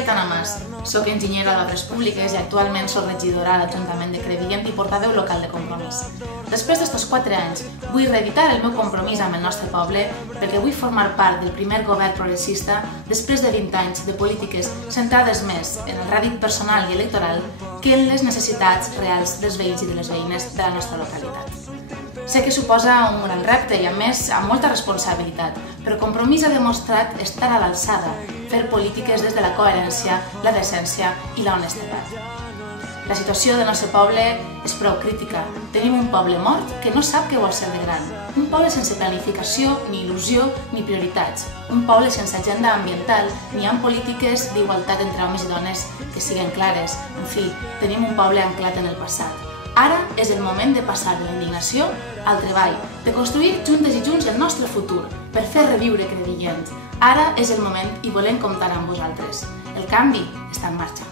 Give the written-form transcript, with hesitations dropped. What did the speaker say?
Aitana Mas, soc enginyera d'Obres Públiques i actualment soc regidora a l'Ajuntament de Crevillent i portaveu local de Compromís. Després d'estos 4 anys, vull reeditar el meu compromís amb el nostre poble perquè vull formar part del primer govern progressista després de 20 anys de polítiques centrades més en el rèdit personal i electoral que en les necessitats reals dels veïns i de les veïnes de la nostra localitat. Sé que suposa un gran repte i, a més, amb molta responsabilitat, però Compromís ha demostrat estar a l'alçada, fer polítiques des de la coherència, la decència i la honestedat. La situació del nostre poble és prou crítica. Tenim un poble mort que no sap què vol ser de gran, un poble sense planificació, ni il·lusió, ni prioritats, un poble sense agenda ambiental ni amb polítiques d'igualtat entre homes i dones que siguin clares. En fi, tenim un poble anclat en el passat. Ara és el moment de passar de la indignació al treball, de construir juntes i junts el nostre futur, per fer reviure Crevillent. Ara és el moment i volem comptar amb vosaltres. El canvi està en marxa.